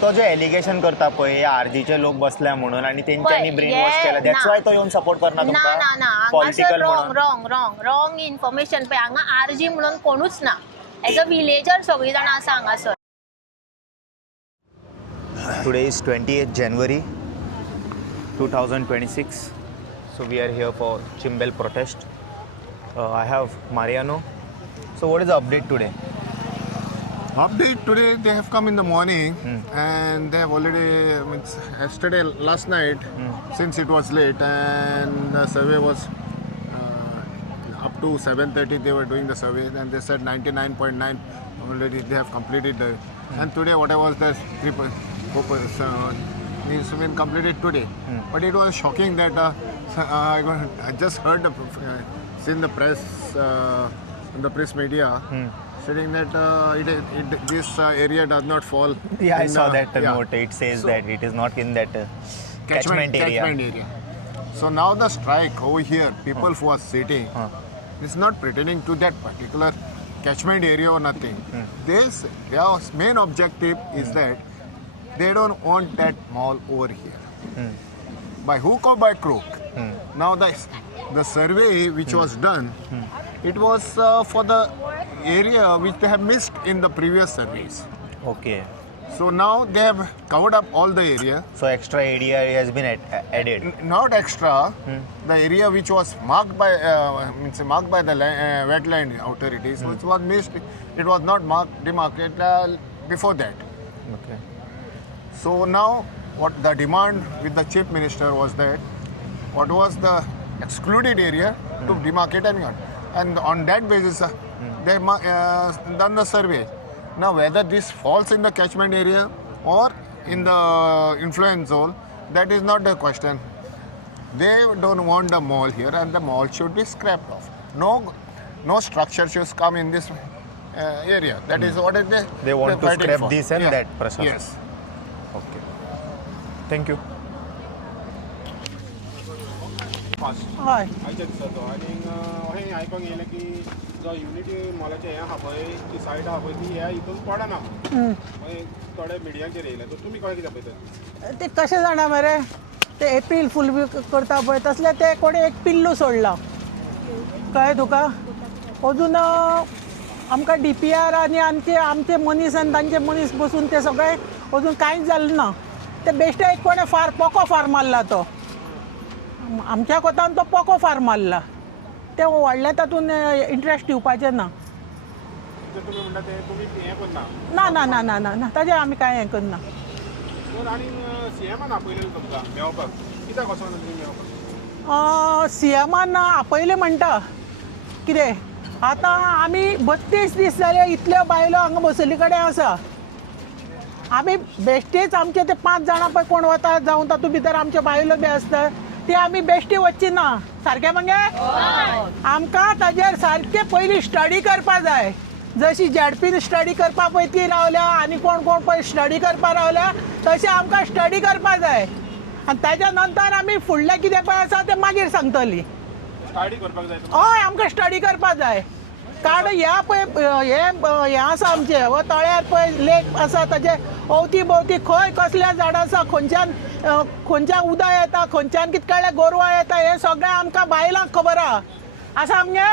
तो जे एलिगेशन करता पळय आरजीचे लोक बसल्या म्हणून आणि तेंच्यांनी ब्रेन वॉश केला दॅट्स वाय तो येऊन सपोर्ट करना ना तुमका ना ना पॉलिटिकल रॉंग म्हणून रॉंग रॉंग रॉंग इन्फॉर्मेशन पळय हांगा आरजी म्हणून कोणूच ना एज अ विलेजर सगळी जाणां आसा हांगासर. Today is 28th January 2026. So we are here for Chimbel protest. I have Mariano. So what is the update today? Update today, they have come in the morning and they have already, yesterday, last night, since it was late and the survey was up to 7:30 they were doing the survey and they said 99.9 already they have completed the, and today whatever was the is been completed today. But it was shocking that I just heard seen the press in the press media saying that this area does not fall. Yeah, I in saw the- that note. It says that it is not in that catchment area. So now the strike over here, people who are sitting, is not pertaining to that particular catchment area or nothing. Their main objective is that they don't want that mall over here. By hook or by crook. Now the survey which was done, it was for the area which they have missed in the previous surveys. Okay. So now they have covered up all the area. So extra area has been added. Not extra, the area which was marked by the wetland authorities, which was missed, it was not demarcated before that. Okay. So now what the demand with the chief minister was that what was the excluded area to demarcate and on that basis they done the survey. Now whether this falls in the catchment area or in the influence zone, that is not the question. They don't want the mall here and the mall should be scrapped off. No structure should come in this area. That is what They want they're to fighting scrap for. this and Yeah. that process. Yes. Okay. Thank you. हय आयच्या दिसाचो आनी अशें आयकोंक येयलें की जो unity मॉलाचें हें आहा पळय ती सायड आहा पळय ती ह्या हितून पडना मागीर थोडे मिडियाचेर येयलें तर तुमी कशें कितें पळयतात? ते कशें जाणा मरे ते एप्रील फूल बी करता पळय तसले ते कोणी एक पिल्लू सोडला कळ्ळें तुका अजून आमकां DPR आनी आमचे मनीस आनी तांचे मनीस बसून ते सगळे अजून कांयच जालें ना ते बेश्टे एक कोणें पोको फार मारला तो आमच्या कोतान तो पोको फार मारला ते व्हडले तातूंत इंट्रस्ट दिवपाचें ना तर तुमी म्हणटा तें तुमी हें करना ना ना ना ना ना ना ताजें आमी कांय हें करना पूण आनी CM-आन आपयलेलें तुमकां मेळपाक कित्याक वचोना तुमी मेळपाक? CM-आन आपयलें म्हणटा कितें आतां आमी 32 दीस जाले इतल्यो बायलो हांगा बसली कडेन आसा आमी बेश्टेच आमचे ते 5 जाणां पळय कोण वता जावं तातूंत भितर आमच्यो बायलो बी आसता ती आमी बेश्टी वचची ना सारकें मगे आमकां ताजेर सारकें पयलीं स्टडी करपा जाय जशी ZPन स्टडी करपा पळय ती रावल्या आनी कोण कोण पळय स्टडी करपा रावल्या तशें आमकां स्टडी करपा जाय आनी ताज्या नंतर आमी फुडलें कितें पळय आसा तें मागीर सांगतलीं. स्टडी करपाक जाय हय आमकां स्टडी करपा जाय कारण ह्या पळय हें आसा आमचें हो तळ्यार पळय लेक आसा ताचे अवती भोवती खंय कसलें झाडां आसा खंयच्यान उदक येता खंयच्यान कितें कळ्ळें गोरवां येता हें सगळें आमकां बायलांक खबर आसा आमगे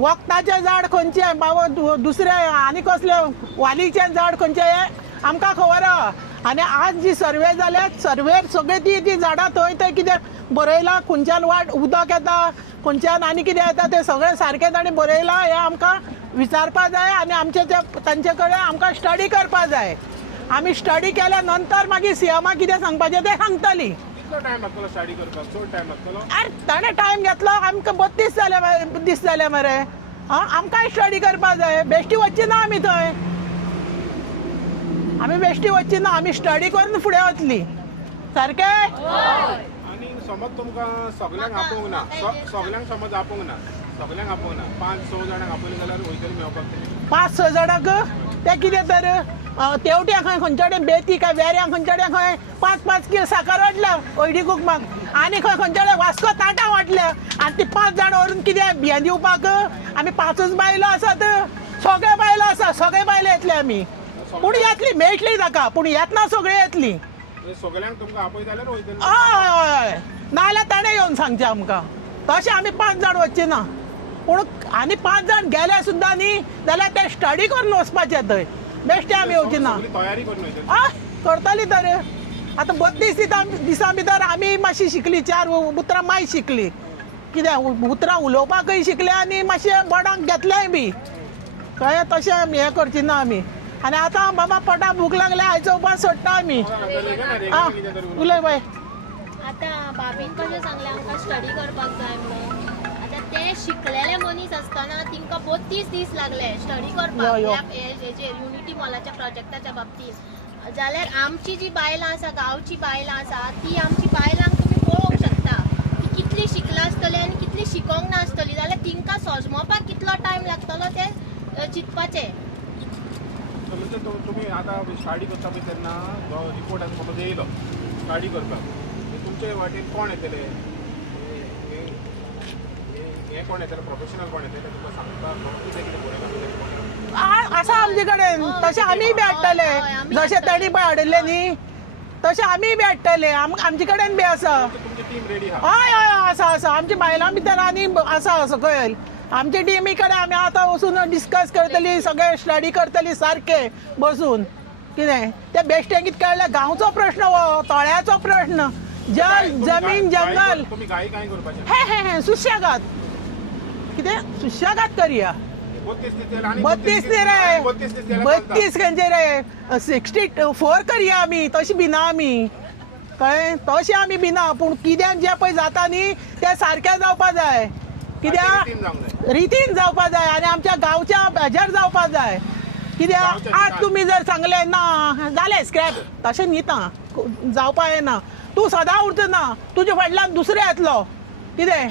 वखदाचें झाड खंयचें बाबा दुसरें आनी कसलें वालीचें झाड खंयचें हें आमकां खबर आहा आनी आज जी सर्वे जाल्या सर्वेर सगळीं ती झाडां थंय कितें बरयलां खंयच्यान उदक येता खंयच्यान आनी कितें येता तें सगळें सारकें ताणें बरयलां हें आमकां विचारपा जाय आनी आमचे तांचे कडेन आमकां स्टडी करपा जाय आमी स्टडी केल्या नंतर मागीर CMाक कितें सांगपाचें तें सांगतलीं. कितलो टायम लागतलो स्टडी करपाक? चड टायम लागतलो? अरे ताणें टायम घेतलो आमकां 32 दीस जाले मरे आमकांय स्टडी करपा जाय बेश्टी वचची ना आमी थंय आमी बेश्टी वचची ना आमी स्टडी करून फुडें वतलीं सारकें. आनी समज तुमकां सगल्यांक आपोवंक ना सगल्यांक समज आपोवंक ना सगल्यांक आपोवंक ना 5-6 जाणांक आपयलें जाल्यार वयतलीं मेळपाक 5-6 जाणांक ते कितें तर तेवट्या खंय खंयच्या कडेन बेती काय वेऱ्या खंयच्या कडेन खंय 5-5 किलो साकर वाटल्या हळदी कुकमाक आनी खंय खंयच्या कडेन वास्को ताटां वाटल्या आनी ती 5 जाणां व्हरून कितें भियें दिवपाक आमी 5च बायलो आसात सगळे बायलो आसा सगळे बायले येतले आमी पूण येतली मेळटली ताका पूण येतना सगळी येतली म्हणजे सगळ्यांक तुमकां आपयत जाल्यार वयतली हय हय हय नाल्यार ताणें येवन सांगचें आमकां तशें आमी 5 जाण वचचे ना पूण आनी 5 जाण गेले सुद्दां न्ही जाल्यार ते स्टडी करून वचपाचें थंय बेश्टे आमी येवची ना सगळी तयारी करून वयतली हय करतली तर आतां 32 दिसां भितर आमी मातशी शिकली 4 उतरां माय शिकली कित्याक उतरां उलोवपाकय शिकले आनी मातशें बोडांक घेतलेय बी कळ्ळें तशें हें करची ना आमी आनी आतां बाबा पोटाक भूक लागल्या आयचो उपास सोडटा आमी आं उलय बाय आतां भाभीन कशें सांगलें आमकां स्टडी करपाक जाय म्हणून आतां ते शिकलेले मनीस आसतना तिंका 32 दीस लागले स्टडी करपाक यो. हेजेर युनिटी मॉलाच्या प्रोजेक्टाच्या बाबतींत जाल्यार आमची जी बायलां आसा गांवची बायलां आसा ती आमची बायलांक तुमी पळोवंक शकता ती कितली शिकला आसतली आनी कितली शिकोंक नासतली जाल्यार तिंका सोजमोवपाक कितलो टायम लागतलो ते चिंतपाचें म्हणजे तुम्ही आता स्टडी करता पळय तेन्ना जो रिपोर्ट आसा म्हाका येयलो स्टडी करपाक तुमचे वाटेन कोण येतले हे कोण येतले प्रोफेशनल कोण येतले तुमकां सांगता कितें कितें बरयता आसा आमचे कडेन तशें आमी बी हाडटले जशें तेणी पळय हाडिल्ले न्ही तशें आमी बी हाडटले आमचे कडेन बी आसा तुमची टीम रेडी आहा हय हय आसा आसा आमच्या बायलां भितर आनी आसा सकयल आमच्या टिमी कडेन आमी आतां वचून डिस्कस करतली सगळे स्टडी करतली सारके बसून कितें ते बेश्टे कितें कळ्ळें गांवचो प्रश्न हो तळ्याचो प्रश्न जल जमीन जंगल तुम्ही गाई काय करपाचे हे सुशेगाद कितें सुशेगाद करया 32 न्ही रे 32 खंयचे रे 64 करया आमी तशी भिना आमी कळ्ळें तशें आमी भिना पूण कित्याक जें पळय जाता न्ही तें सारकें जावपा जाय कित्याक रितीन जावपा जाय आनी आमच्या गांवच्या हेजेर जावपा जाय कित्याक आज तुमी जर सांगलें ना जालें स्क्रॅप तशें न्हिता जावपा येना तूं सदां उरता ना तुज्या फाटल्यान दुसरो येतलो कितें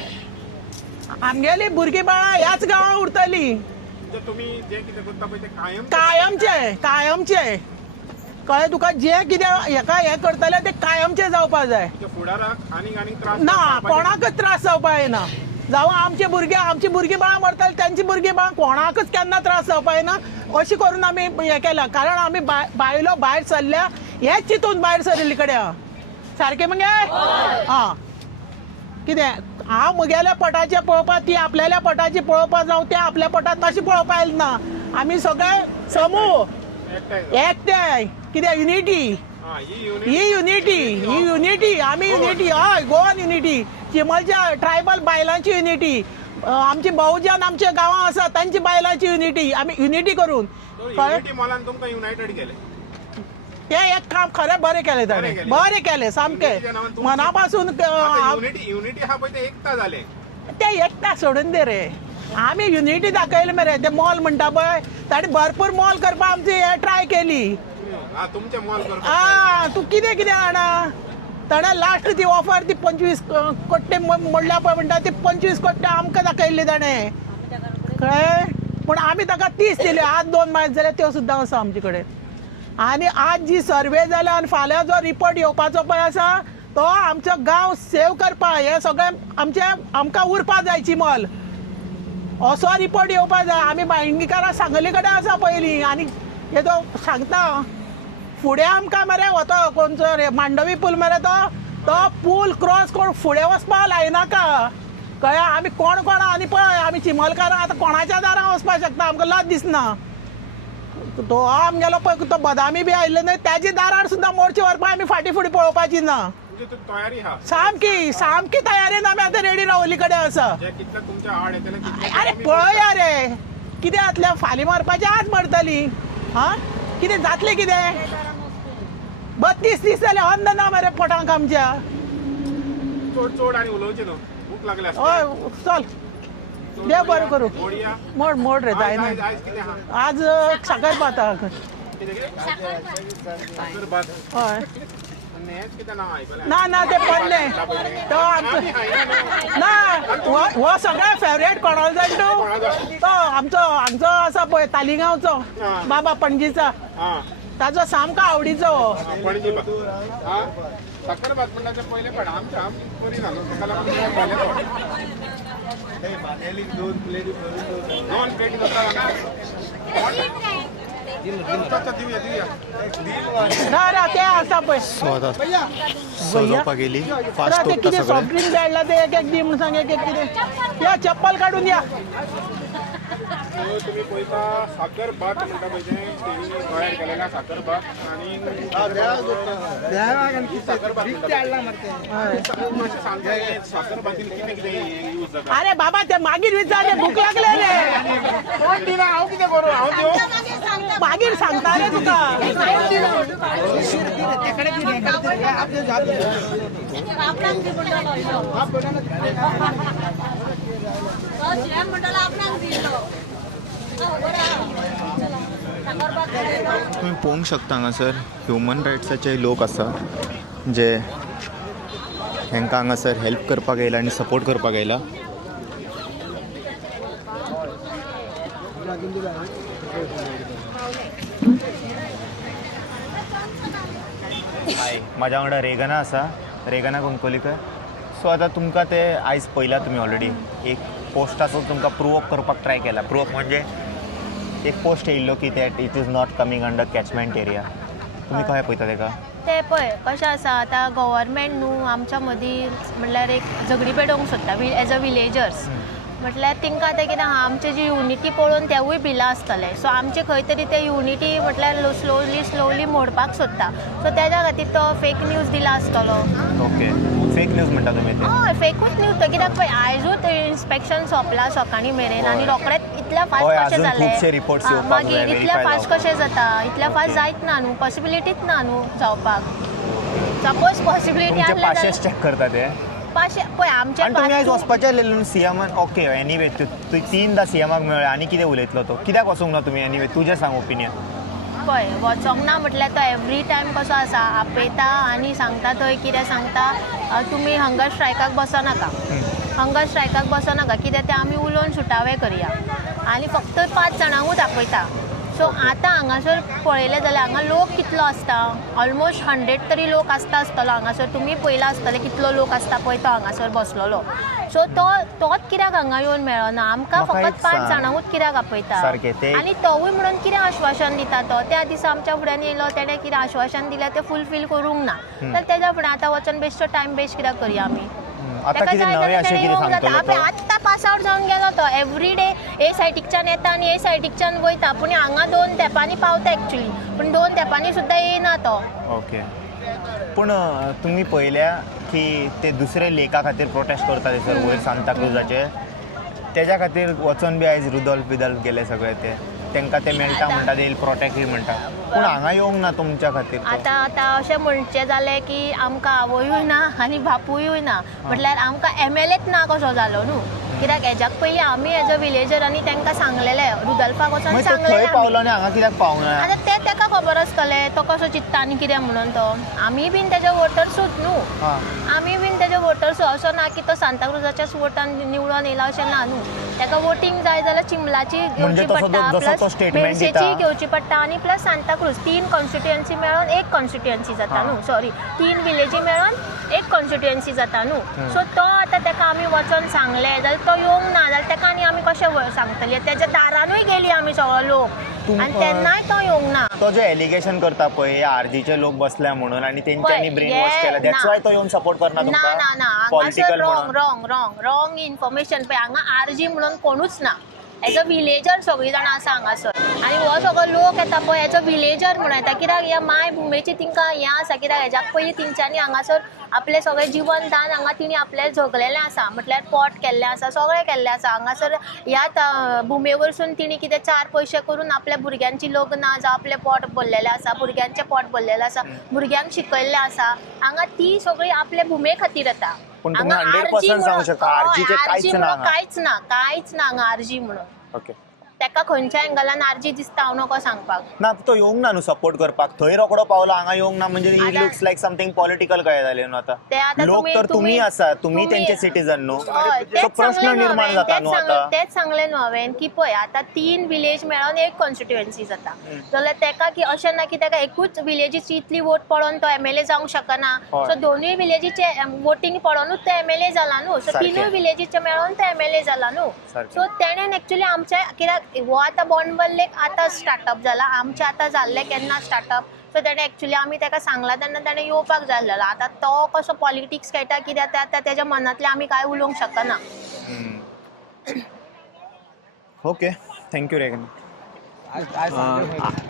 आमगेली भुरगीं बाळां ह्याच गांवां उरतलीं तुम्ही जे कितें करता पळय ते कायमचे कळ्ळें तुका जें कितें हेका हें करतलें तें कायमचें जावपा जाय फुडाराक आनीक त्रास ना कोणाकच त्रास जावपा येना जावं आमची भुरगीं बाळां मरतली त्यांची भुरगीं बाळां कोणाकच केन्ना त्रास जावपा येना अशें करून आमी हें केलां कारण आमी बायलो भायर सरल्या हेच चिंतून भायर सरिल्ले कडेन आहा सारकें मगे आं कितें हांव म्हगेल्या पोटाचें पळोवपाक ती आपल्याल्या पोटाची पळोवपाक जावं ते आपल्या पोटात तशें पळोवपा येल ना आमी सगळे समूह एकठांय कितें युनिटी ही युनिटी आमी युनिटी हय गोवन युनिटी चिमलच्या ट्रायबल बायलांची युनिटी आमची बहुजन आमच्या गांवां आसा तांची बायलांची युनिटी आमी युनिटी करून मॉलान तुमकां युनायटेड केले ते एक काम खरें बरें केलें ताणें बरें केलें सामकें मना पासून युनिटी हा पळय ते एकता जाले ते एकता सोडून दे रे आमी युनिटी दाखयले मरे ते मॉल म्हणटा पळय ताणें भरपूर मॉल करपाक आमची हे ट्राय केली तुमचे मॉल तूं कितें कितें हाडा ताणें लास्ट ती ऑफर ती 25 कोट्टे मोडल्या पळय म्हणटा ती 25 कोट्टे आमकां दाखयल्ली ताणें कळ्ळें पूण आमी ताका 30 दिले आज 2 मायज जाल्यार त्यो सुद्दां आसा आमचे कडेन आनी आज जी सर्वे जाला आनी फाल्यां जो रिपोर्ट येवपाचो पळय आसा तो आमचो गांव सेव करपा हे सगळें आमकां उरपा जाय चिमल असो रिपोर्ट येवपा जाय आमी बायणगीकारां सांगले कडेन आसा पयलीं आनी हेजो सांगता फुडें आमकां मरे वतो कोणचो रे मांडवी पूल मरे तो पूल क्रॉस करून फुडें वचपा लायनाका कळ्ळें आमी कोण आनी पळय आमी चिमलकारां आतां कोणाच्या दारां वचपाक शकता आमकां लज दिसना तो आमगेलो पळय तो बदामी बी आयिल्लो न्हय त्याच्या दारार सुद्दां मोर्चे व्हरपाक आमी फाटीं फुडें पळोवपाची ना तयारी हा सामकी तयारेन आमी आतां रेडी रावली कडेन आसा अरे पळया रे कितें जातलें फाल्यां मरपाचें आज मरतली हा कितें जातलें कितें 32 दीस जाले अन्न ना मरे पोटांक आमच्या चोड आनी उलोवचें न्हू भूक लागल्या हय चल देव बरें करूं मोड रे जायना आज साखरभात हय ना ते पडले तो ना हो सगळ्यात फेवरेट कोणाल जाय तो आमचो आसा पळय तालिगांवचो बाबा पणजीचा ताजो सामको आवडीचो पणजी साखरभात म्हणटा पयले पण आमच्या बरी ना ताका लागून 2 प्लेटी जाता ना ते आसा पळय सजोवपाक गेली फास्ट ते तोडटा कितें सगळे सॉफ्ट ड्रिंक धाडला ते एक दी म्हणून सांग एक कितें या चप्पल काढून या सो तुम्ही पळयता साकर भात म्हणटा पळय तें तेणी तयार केलेला साकर भात आणि साकर भात मातशें सांगता साकर भातीन कितें कितें यूज जाता अरे बाबा ते मागीर विचार रे भूक लागले रे कोण दिना हांव कितें करूं हांव दिवं मागीर सांगता रे तुका तुम्ही पळोवंक शकता हांगासर ह्युमन रायट्साचे लोक आसा जे हांकां हांगासर हेल्प करपाक येयला आनी सपोर्ट करपाक येयला. हाय, म्हाज्या वांगडा रेगना आसा, रेगना कुंकोलीकर. सो आतां तुमकां ते आयज पयला तुमी ऑलरेडी एक पोस्टाचो तुमकां प्रूव करपाक ट्राय केला. प्रूव म्हणजे एक पोस्ट येयल्लो की that it is not coming under catchment area. तुमी कशें पळयता तेका? ते पळय कशें आसा आतां गव्हर्मेंट न्हू आमच्या मदीं म्हणल्यार एक झगडी पेटोवंक सोदता एज अ विलेजर्स. म्हटल्यार तांकां आतां कितें आहा आमची जी युनिटी पळोवन तेवूय भिला आसतले. सो आमचे खंय तरी ते युनिटी म्हटल्यार स्लोली मोडपाक सोदता. सो तेज्या खातीर तो फेक न्यूज दिला आसतलो. ओके, फेक न्यूज म्हणटा तुमी ते? हय, फेकूच न्यूज तो. कित्याक पळय आयजूच इन्स्पेक्शन सोंपला सकाळी मेरेन आनी रोखडेच इतल्या फास्ट हय, कशें अजून जालें खुबशे reports येवपाक जाय, मागीर इतल्या verify फास्ट जावपाक. कशें जाता इतल्या फास्ट जायत ना न्हू, पॉसिबिलिटीच ना न्हू जावपाक. सपोज पॉसिबिलिटी तुमचे आसल्यार पाशेस चॅक करता ते? पाशे पळय आमचे आनी तुमी आयज वचपाचें आसलें सीएमान. ओके, एनीवे तूं 3दा सीएमाक मेळ्ळें आनी कितें उलयतलो तो? कित्याक वचूंक ना तुमी? एनीवे तुजें सांग ओपिनियन. पळय वचोंक ना म्हटल्यार तो एवरी टायम कसो आसा आपयता आनी सांगता थंय कितें सांगता तुमी हंगर स्ट्रायकाक बसनाका. हंगर स्ट्रायकाक बसनाका कित्याक ते आमी उलोवन सुटावे करया आनी फक्त 5 जाणांकूच आपयता. सो आतां हांगासर पळयलें जाल्यार हांगा लोक कितलो आसता? ऑलमोस्ट 100 तरी लोक आसतलो हांगासर. तुमी पळयला आसतले कितलो लोक आसता पळय तो हांगासर बसलेलो. सो तोच कित्याक हांगा येवन मेळना? आमकां म्हाका फकत एक 5 सांग. जाणांकूच कित्याक आपयता? सारकें ते. आनी तोवूय म्हणून कितें आश्वासन दिता तो? त्या दिसा आमच्या फुड्यान येयलो तेणें कितें आश्वासन दिलें तें फुलफील करूंक ना. तर तेज्या फुडें आतां वचून बेश्टो टायम वेस्ट कित्याक करया आमी? आतां कितें नवें अशें कितें सांगतलो तो? आत्तां पास आउट जावन गेलो तो. एवरी डे ए सायडीकच्यान येता आनी ए सायडीकच्यान वयता. पूण हांगा 2 तेंपांनी पावता एक्चुली, पूण 2 तेंपांनी सुद्दां येयना तो. ओके, पूण तुमी पळयल्या की ते दुसरे लेका खातीर प्रोटेस्ट करता थंयसर वयर सांताक्रुजाचे. तेज्या खातीर वचोन बी आयज रुदोल्फ गेले सगळे ते. तांकां ते मेळटा म्हणटा ते प्रोटेक्ट बी म्हणटा. पूण हांगा येवंक ना तुमच्या खातीर तो. आतां अशें म्हणचें जालें की आमकां आवयूय ना आनी बापूय ना. म्हटल्यार आमकां एमएलएच ना कसो जालो न्हू. कित्याक हेज्याक पयलीं आमी एज अ विलेजर आनी तांकां सांगलेलें रुदोल्फाक वचोन मागीर तो थंय सांगलेलें पावलो आनी हांगा कित्याक पावूंक ना? आतां तें तेका खबर आसतलें तो कसो चित्ता आनी कितें म्हणून तो. आमी बीन तेजे वोटर्सूच न्हू. आमी बीन तेजे वोटर्स. असो ना की तो सांताक्रुजाच्याच वोटान निवडून येयला अशें ना न्हू. ताका वोटींग जाय जाल्यार चिंबलाची घेवची पडटा, प्लस मेर्सेची घेवची पडटा आनी प्लस सांताक्रूज. 3 कॉन्स्टिट्युएन्सी मेळोन 1 कॉन्स्टिट्युएन्सी जाता न्हू. सॉरी 3 विलेजी मेळोन 1 कॉन्स्टिट्युएन्सी जाता न्हू. सो तो आतां ताका आमी वचोन सांगलें जाल्यार तो येवंक ना जाल्यार ताका आनी आमी कशें सांगतली? तेज्या दारानूय गेली आमी सगळो लोक आनी तेन्नाय तो येवंक ना. तो जे एलिगेशन करता पळय हे आरजीचे लोक बसल्या म्हणून आनी तेंच्यांनी ब्रेन वॉश केला, दॅट्स वाय तो येवन सपोर्ट करना तुमकां? ना पॉलिटिकल हांगासर रॉंग इन्फॉर्मेशन. पळय हांगा आरजी म्हणून कोणूच ना. एज अ विलेजर सगळीं जाणां आसा हांगासर आनी हो सगळो लोक येता पळय एज अ विलेजर म्हणून येता. कित्याक ह्या मायभुमेची तेंकां हें आसा. कित्याक हेज्याक पयलीं तेंच्यांनी हांगासर आपलें सगळें जिवन दान हांगा तिणी आपलें जगलेलें आसा. म्हटल्यार पोट केल्लें आसा, सगळें केल्लें आसा. हांगासर ह्या भुमे वरसून तिणी कितें 4 पयशे करून आपल्या भुरग्यांची लग्नां जावं आपलें पोट भरलेलें आसा, भुरग्यांचें पोट भरलेलें आसा, भुरग्यांक शिकयल्लें आसा. हांगा ती सगळी आपल्या भुमे खातीर येता. पूण तुमी 100% सांगूं शकता आरजीचे कांयच ना हांगा? कांयच ना हांगा आरजी म्हणून. ओके, ताका खंयच्या एंगलान आरजी दिसता हांव नको सांगपाक. ना तो येवंक ना न्हू सपोर्ट करपाक. थंय रोकडो पावलो हांगा येवंक ना म्हणजे इट आतां- लुक्स लायक समथींग पॉलिटिकल कशें जालें न्हू ते आतां. आतां लोक तर तुम्ही आसा, तुम्ही तेंचे सिटीजन न्हू. हय, तो प्रश्न निर्माण जाता न्हू आतां. तेच सांगलें न्हू हांवें की पळय आतां 3 विलेज मेळोन 1 कॉन्स्टिट्युएन्सी जाता. जाल्यार ताका की अशें ना की ताका एकूच विलेजीची इतली वोट पडोवन तो एमएलए जावंक शकना. हय. सो दोनूय विलेजीचे वोटींग पडोनूच तो एमएलए जाला न्हू. सो सारकें. 3 विलेजीचे मेळोन तो एमएलए जाला न्हू. सारकें. सो तेणेन एक्चुली आमच्या कित्याक हो आतां बोंडवल लेक आतां स्टार्टअप जाला, आमचें आतां जाल्लें केन्ना स्टार्टअप. सो तेणें एक्चुली आमी ताका सांगलां तेन्ना ताणें येवपाक जाय आसलेलो. आतां तो कसो पॉलिटिक्स खेळटा कित्याक आतां तेज्या मनांतलें आमी कांय उलोवंक शकना. ओके, थँक्यू रेगन.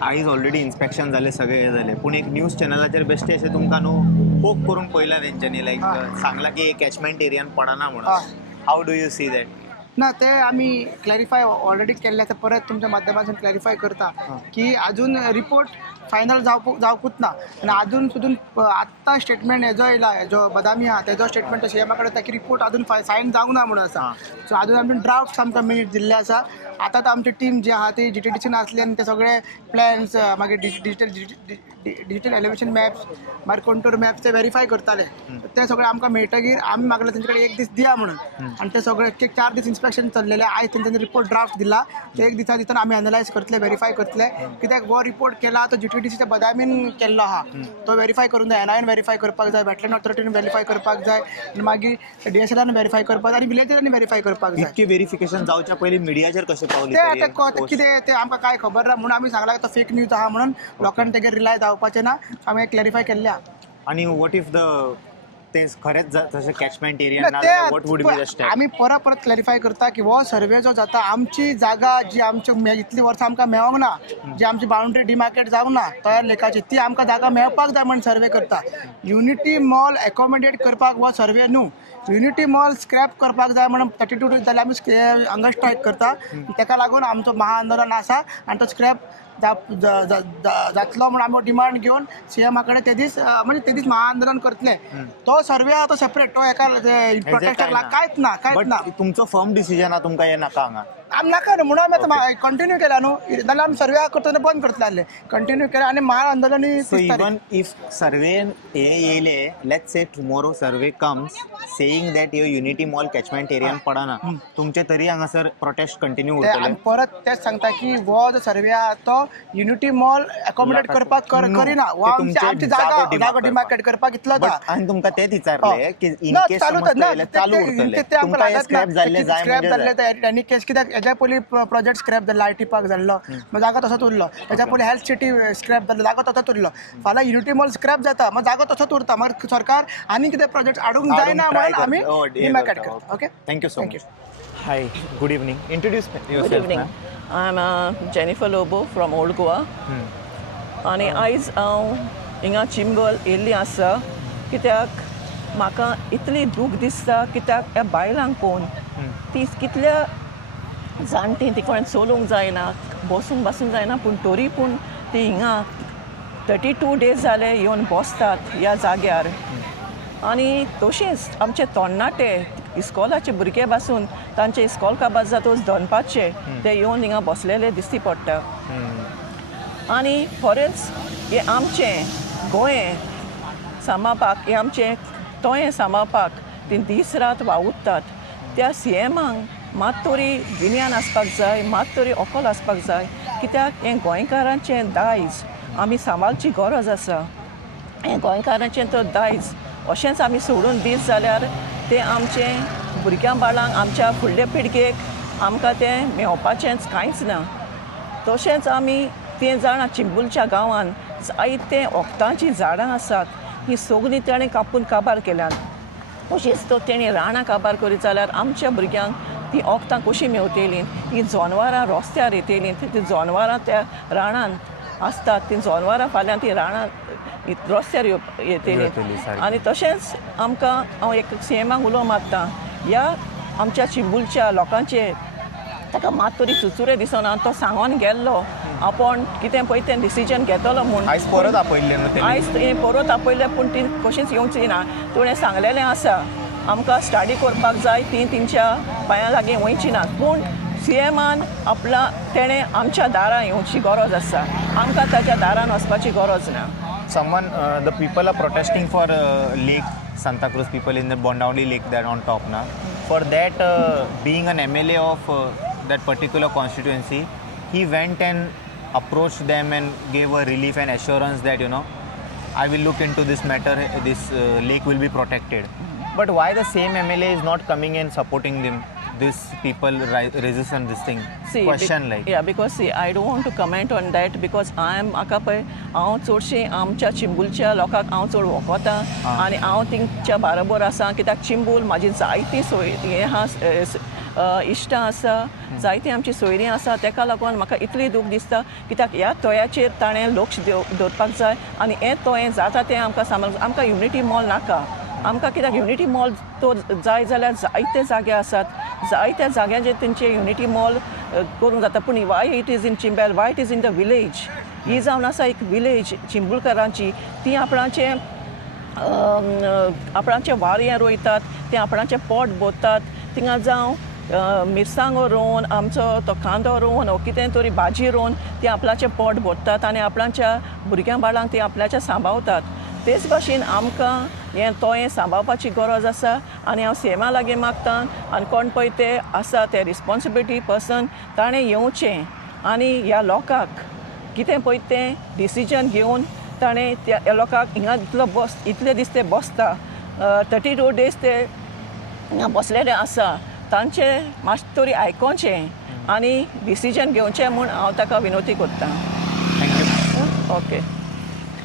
आयज ऑलरेडी इन्स्पेक्शन जालें, सगळें हें जालें, पूण एक न्यूज चॅनलाचेर बेश्टे अशें तुमकां न्हू पोक करून पळयलां तेंच्यांनी, लायक सांगलां की कॅचमेंट एरियान पडना म्हणून. How do you see that? ना ते आम्ही क्लॅरिफाय ऑलरेडी केल्ले, तर परत तुमच्या माध्यमातून क्लॅरिफाय करता की अजून रिपोर्ट फायनल जावपूच ना. आणि अजून सुद्धा आत्ता स्टेटमेंट हेजो येयला, जो बदामी आहा तेजो स्टेटमेंट सीएमा कडेन येता की रिपोर्ट अजून सायन जावंक ना म्हणून आसा. सो अजून आमी ड्राफ्ट आमकां मिनीट दिल्ले आसा. आतां आमची टीम जी आहा ती GTDCन आसली आनी ते सगळे प्लॅन्स मागीर डिजिटल एलिवेशन मॅप्स मागीर कंटूर मॅप्स ते व्हेरीफाय करताले. ते सगळे आमकां मेळटकीर आमी मागले तेंचे कडेन 1 दीस दिया म्हणून. आनी ते सगळे 4 दीस इन्स्पेक्शन चल्लेले. आयज तेंच्यांनी रिपोर्ट ड्राफ्ट दिला. ते 1 दिसा भितर आमी एनालायज करतले, व्हेरीफाय करतले. कित्याक हो रिपोर्ट केला तो GTDCच्या बदामीन केल्लो आहा, तो व्हेरीफाय करून जाय. NIN व्हेरीफाय करपाक जाय, वेटलँड ऑथॉरिटीन व्हेरीफाय करपाक जाय, आनी मागीर DSLAन व्हेरीफाय करपाक जाय, आनी विलेजरांनी व्हेरीफाय करपाक जाय. इतकी व्हेरिफिकेशन जावच्या पयलीं मिडियाचेर कशें पावली? ते आतां कितें ते आमकां कांय खबर ना म्हणून आमी सांगला तो फेक न्यूज आहा म्हणून लोकांनी तेजेर रिलाय जावपाचें ना. आमी क्लॅरिफाय केल्लें आहा. आणि वॉट इफ ते खरेंच तशें कॅचमेंट एरियान ना जाल्यार what would be the step? आमी परत क्लॅरिफाय करता की हो सर्वे जो जाता, आमची जागा जी आमची इतली वर्सां आमकां मेळोंक ना, जी आमची बाउंड्री डिमार्केट जावंक ना तयार लेखाची, ती आमकां जागा मेळपाक जाय म्हणून सर्वे करता. युनिटी मॉल एकोमोडेट करपाक हो सर्वे न्हू. युनिटी मॉल स्क्रॅप करपाक जाय म्हणून 32 दीस जाल्यार आमी हांगा स्ट्रायक करता. तेका लागून आमचो महाआंदोलन आसा आनी तो स्क्रॅप जातलो म्हणून आमी डिमांड घेवन सीएमा कडेन ते दीस महाआंदोलन करतले. तो सर्वे आहा तो सेपरेट, तो एका प्रोटेक्टाक कांयच ना. बट तुमचो फर्म डिसिजन आहा, तुमकां हें नाका हांगा? आमी नाका न्हू म्हणून आमी आतां कंटिन्यू केला न्हू. नाल्यार आमी सर्वे करतना बंद करतले आसले. कंटिन्यू केला आनी महाआंदोलनूय. So even if survey येयले, let's say tomorrow survey comes saying that your Unity Mall catchment area पडना, तुमचे तरी हांगासर प्रोटेस्ट कंटिन्यू उरतले? आमी परत तेच सांगता की हो जो सर्वे आहा तो युनिटी मॉल एकोमोडेट करपाक करिना. हो आमची जागा डिमार्केट करपाक इतलो था. आणि तुमकां तेच विचारले की इन केस चालू उरतले, तुमकां हे स्क्रॅप जाल्ले जाय म्हणजे एनी केस कित्याक हेज्या पयलीं प्रोजेक्ट स्क्रॅप जाल्लो, IT पार्क जाल्लो, मागीर जागा तसोच उरलो. हेज्या पयलीं हेल्थ सिटी स्क्रॅप जाल्लो, जागा तसोच उरलो. फाल्यां युनिटी मॉल स्क्रॅप जाता, मागीर जागो तसोच उरता. मागीर सरकार आनी कितें प्रोजेक्ट हाडूंक जायना म्हणून आमी डिमार्केट करता. Okay, thank you so much. High, good evening. Introduce Good evening. I'm Jennifer Lobo from Old Goa. आणि आयज हांव हिंगा चिंबल येयल्ली आसा कित्याक म्हाका इतली दूख दिसता. कित्याक ह्या बायलांक पळोवन ती कितल्या जाणटी, ती कोणें चलोवंक जायना, बसूंक जायना, पूण तरी पूण ती हिंगा 32 days जाले येवन बसतात ह्या जाग्यार. आणि तशेंच आमचे तरणाटे इस्कॉलाचे भुरगे पासून तांचे इस्कॉल काबार जातूच दनपारचे ते येवन हिंगा बसलेले दिसती पडटा. आणि खरेंच हे आमचें गोंय सांबाळपाक, हे आमचें तोंय सांबाळपाक ती दीस रात वावुरतात. त्या सीएमांक मात तरी गिन्यान आसपाक जाय, मात तरी अकल आसपाक जाय. कित्याक हें गोंयकारांचें दायज आमी सांबाळची गरज आसा. हें गोंयकारांचें तर दायज अशेंच आमी सोडून दीत जाल्यार तें आमचें भुरग्यां बाळांक, आमच्या फुडले पिळगेक आमकां तें मेळपाचेंच कांयच ना. तशेंच आमी तें जाणा चिंबुलच्या गांवान जायते वखदांचीं झाडां आसात, हीं सगळीं तेणें कापून काबार केल्यात. तशींच तो तेणी रानां काबार करीत जाल्यार आमच्या भुरग्यांक तीं वखदां कशीं मेवतलीं? तीं जनवरां रस्त्यार येतलीं, तीं जनवरां त्या रानान आसतात, तीं जनवरां फाल्यां तीं रानां रस्त्यार येतलीं. आनी तशेंच आमकां हांव एक सीएमाक उलो मारतां, ह्या आमच्या चिंबुलच्या लोकांचे ताका मात तरी चुचुरे दिसना. तो सांगून गेल्लो आपण कितें पळय तें डिसिजन घेतलो म्हूण. आयज परत आपयल्ले न्हू ते? आयज परत आपयले पूण ती कशींच येवची ना. तुवें सांगलेलें आसा आमकां स्टडी करपाक जाय, ती तेंच्या पांयां लागीं वयची ना. पूण सीएमान आपला तेणें आमच्या दारां येवची गरज आसा, आमकां ताच्या दारान वचपाची गरज ना. Someone, the people are protesting for Lake Santa Cruz people in the Bondauli Lake that on top now. For that, being an MLA of that particular constituency, he went and approached them and gave a relief and assurance that, you know, I will look into this matter, this lake will be protected. But why the same MLA is not coming and supporting them? this people resistant this thing See, question like yeah, because see, I don't want to comment on that because म्हाका पळय हांव चडशें आमच्या चिंबूलच्या लोकांक हांव चड वखता आनी हांव तेंच्या बरोबर आसा कित्याक चिंबूल म्हाजी जायती हें आहा इश्टां आसा जायती आमची सोयरीं आसा तेका लागून म्हाका इतली दूख दिसता कित्याक ह्या तोयाचेर ताणें लक्ष दवरपाक जाय आनी हें तोयें जाता तें आमकां सांबाळूंक आमकां युनिटी मॉल नाका आमकां कित्याक युनिटी मॉल तो जाय जाल्यार जायते जागे आसात जायत्या जाग्यांचेर तेंचे युनिटी मॉल करूंक जाता पूण why it is in Chimbel why it is in the village ही जावन आसा एक विलेज चिंबूलकारांची ती आपणाचें वारें रोयतात ते आपणाचें पोट भरतात थिंगा जावं मिरसांगो रोवन आमचो तो कांदो रोवन वो कितें तरी भाजी रोवन ती आपणाचें पोट भरतात आनी आपणाच्या भुरग्यां बाळांक ती आपल्याचें सांबाळतात तेच भाशेन आमकां हें सांबाळपाची गरज आसा आनी हांव सीएमा लागीं मागतां आनी कोण पळय ते आसा ते रिस्पॉन्सिबिलिटी पर्सन ताणें येवचें आनी ह्या लोकांक कितें पळय तें डिसिजन घेवन ताणें त्या लोकांक हिंगा इतले दीस ते बसता 32 days ते हिंगा बसलेले आसा तांचे मातशें तरी आयकोचें आनी डिसिजन घेवचें म्हूण हांव ताका विनोती करतां थँक्यू ओके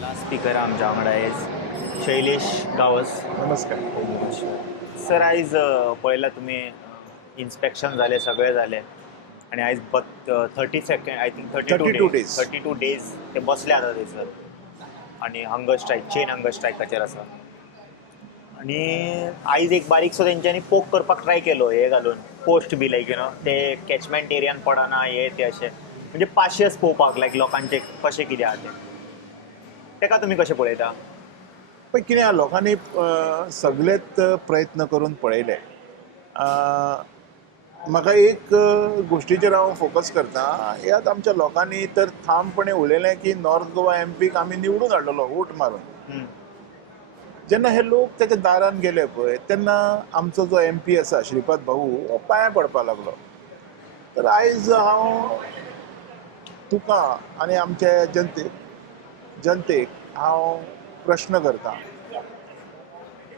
लास्ट स्पीकर आमच्या वांगडा इज शैलेश गावस. नमस्कार. सर आयज पळयलां तुमी इन्स्पेक्शन जालें सगळें जालें आनी आयज 32 days ते बसले आतां थंयसर आनी हंगर स्ट्रायक चेन हंगर स्ट्रायकाचेर आसा आनी आयज एक बारीकसो तेंच्यांनी पोक करपाक ट्राय केलो हे घालून post be like you know ते कॅचमेंट एरियान पडना हे ते अशें म्हणजे पाशियस पळोवपाक लायक लोकांचे कशें कितें आहा तें तेका तुमी कशें पळयता? पण कितें आहा लोकांनी सगळेच प्रयत्न करून पळयले. म्हाका एक गोश्टीचेर हांव फोकस करता ह्यात आमच्या लोकांनी तर ठामपणे उलयलें की नॉर्थ गोवा एमपीक आमी निवडून हाडलेलो वोट मारून. जेन्ना हे लोक तेच्या दारान गेले पळय तेन्ना आमचो जो एमपी आसा श्रीपाद भाऊ हो पांयां पडपाक लागलो. तर आयज हांव तुका आनी आमच्या जनतेक हांव प्रश्न करता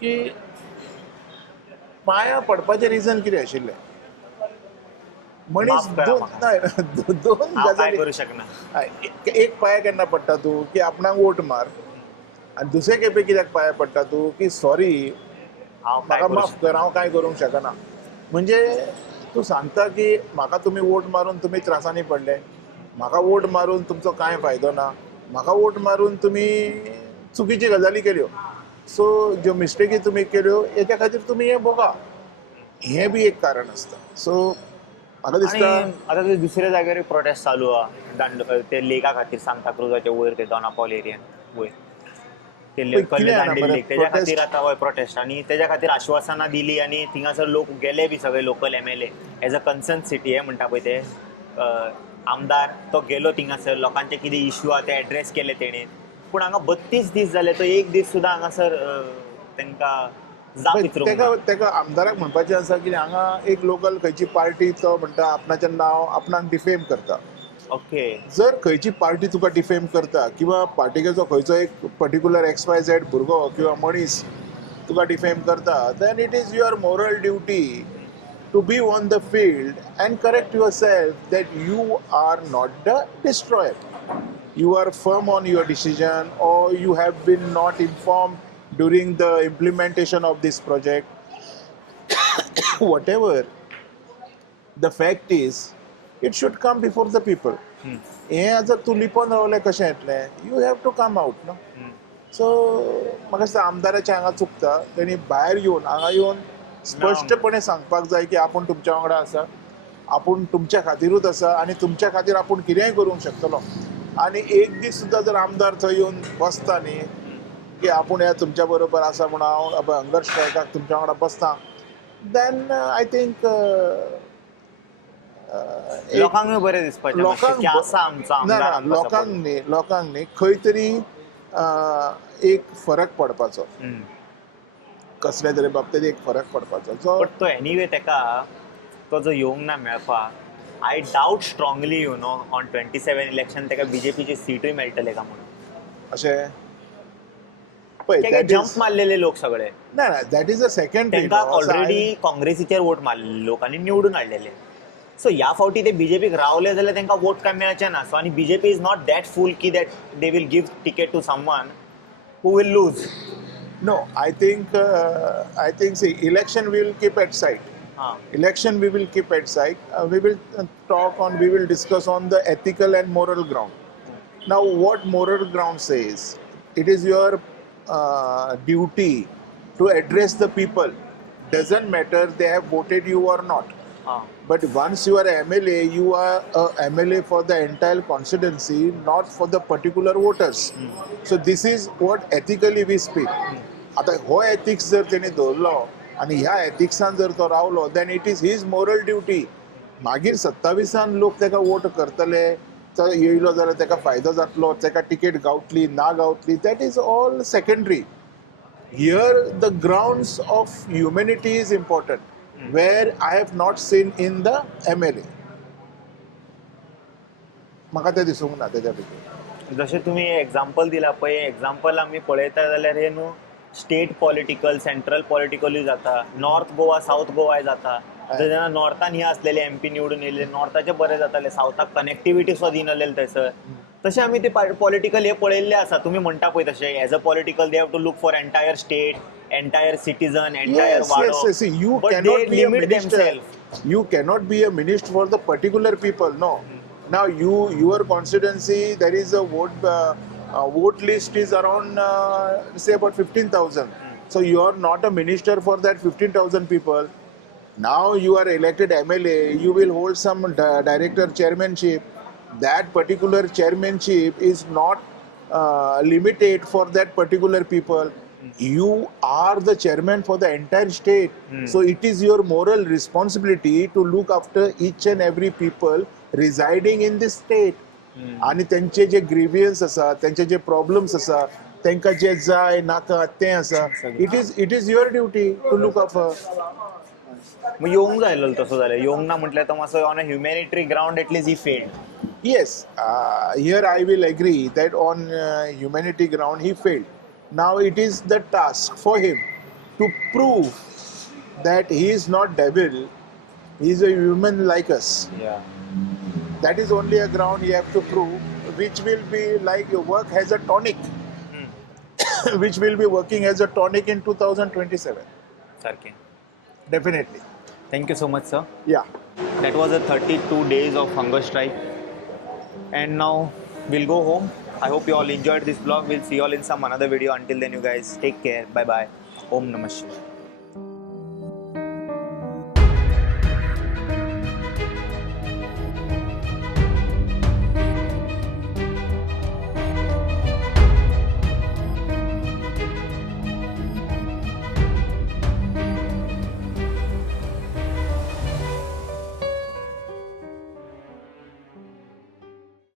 की पांयां पडपाचें रिजन कितें आशिल्लें? मनीस दोन गजाली करूं शकना. एक पांय केन्ना पडटा तूं की आपणाक वोट मार आनी दुसरे खेपे कित्याक पांयां पडटा तूं की सॉरी म्हाका माफ कर हांव कांय करूंक शकना. म्हणजे तूं सांगता की म्हाका तुमी वोट मारून तुमी त्रासांनी पडले, म्हाका वोट मारून तुमचो कांय फायदो ना, म्हाका वोट मारून तुमी चुकीची गजाली केल्यो, सो ज्यो मिस्टेकी तुमी केल्यो हेच्या खातीर तुमी हें भोगा. हें बी एक कारण आसता. सो म्हाका दिसता आतां ते दुसऱ्या जाग्यार प्रोटेस्ट चालू आहा ते लेका खातीर सांताक्रुजाच्या वयर ते दोनापावल एरियान वयर ते कसले दांडेल लेक तेज्या खातीर आतां हय प्रोटेस्ट आनी तेज्या खातीर आश्वासनां दिली आनी थिंगासर लोक गेले बी सगळे local MLA as a concern city हे म्हणटा पळय ते आमदार तो गेलो थिंगासर लोकांचे कितें इश्यू आहा ते एड्रेस केले तेणें पूण हांगा 32 दीस जाले तो एक दीस सुद्दां हांगासर तांकां तेका आमदाराक म्हणपाचें आसा की हांगा एक लोकल खंयची पार्टी तो म्हणटा आपणाचें नांव आपणाक डिफेम करता. ओके जर खंयची पार्टी तुका डिफेम करता किंवा पार्टिकेचो खंयचो एक पर्टिक्युलर XYZ भुरगो किंवा मनीस तुका डिफेम करता then it is your moral duty to be on the field and correct yourself that you are not the destroyer. You are firm on your decision or you have been not informed during the implementation of this project. Whatever the fact is, it should come before the people. हें जर तूं लिपोवन रावलें कशें येतलें? You have to come out, no? So म्हाका दिसता आमदाराचें हांगा चुकता. तेणी भायर येवन हांगा येवन स्पश्टपणे सांगपाक जाय की आपूण तुमच्या वांगडा आसा, आपूण तुमच्या खातीरूच आसा आनी तुमच्या खातीर आपूण कितेंय करूंक शकतलो. आनी एक दीस सुद्दां जर आमदार थंय येवन बसता न्ही की आपूण ह्या तुमच्या बरोबर आसा म्हूण हांव हंगर स्ट्रायकाक तुमच्या वांगडा बसता देन आय थिंक लोकांक बरें दिसपाचें लोकांक न्ही खंय तरी एक फरक पडपाचो कसल्या तरी बाबतींत एक फरक पडपाचो जो बट तो एनीवे तेका तो जो येवंक ना मेळपाक I doubt strongly you know on 27 election तेका BJPची सीटूय मेळटले का म्हणून अशें पळय ते जम्प मारलेले लोक सगळे ना ना दॅट इज अ सेकंडरी त्यांना ऑलरेडी काँग्रेसीचेर वोट मारलेले लोकांनी निवडून हाडलेले सो ह्या फावटी ते बीजेपीक रावले जाल्यार तांकां वोट काय मेळचे ना सो आनी BJP is not that fool की that they will give ticket to someone who will lose No, I think see, election we will keep at side. Election we will keep at side. We will we will discuss on the ethical and moral ground. Now, what moral ground says, it is your duty to address the people. Doesn't matter they have voted you or not. But once you are a MLA, you are a MLA for the entire constituency, not for the particular voters. So this is what ethically we speak. आता हो ethics जर तेणी दवरलो आनी ह्या एथिक्सान जर तो रावलो then it is his moral duty मागीर 27 लोक ताका वोट करतले तो येयलो जाल्यार ताका फायदो जातलो ताका टिकेट गावतली ना गावतली that is all secondary here the grounds of humanity is important where I have not seen in the MLA म्हाका तें दिसूंक ना तेज्या भितर जशें तुमी एग्जाम्पल दिला पळय एग्जाम्पल आमी पळयता जाल्यार हे न्हू स्टेट पॉलिटिकल सेंट्रल पॉलिटिकलूय जाता नॉर्थ गोवा साऊथ गोवाय जाता जेन्ना नॉर्थान हे असलेले MP निवडून येयले नॉर्थाचे बरें जाताले सावथाक कनेक्टिविटी सुद्दां दिनासलेले थंयसर तशें आमी ते पॉलिटिकल हे पळयल्ले आसा तुमी म्हणटा पळय तशें as a political they have to look for entire state entire citizen entire वाडो See, you but cannot they be a limit minister. Themselves You cannot be a minister for the particular people. No. Now, your constituency, there is a vote list is around say about 15,000. So you are not a minister for that 15,000 people. Now you are elected MLA. You will hold some director chairmanship. That particular chairmanship is not limited for that particular people. You are the chairman for the entire state. So it is your moral responsibility to look after each and every people residing in this state. आणि त्यांचे जे grievance आसा त्यांचे जे problems आसा तांकां जे जाय नाका तें आसा it is your duty to look after मग येवंक जायलो तसो जाल्यार येवंक ना म्हटल्यार तो मातसो on a humanitarian ground at least he failed Yes, here I will agree that on humanity ground he failed. Now it is the task for him to prove that he is not devil, he is a human like us. That is only a ground you have to prove, which will be like your work as a tonic, which will be working as a tonic in 2027. सारकें Definitely. Thank you so much sir Yeah. That was a 32 days of hunger strike. And now we'll go home. I hope you all enjoyed this vlog. We'll see you all in some another video. Until then, you guys take care. Bye bye. Om Namah Shivaya.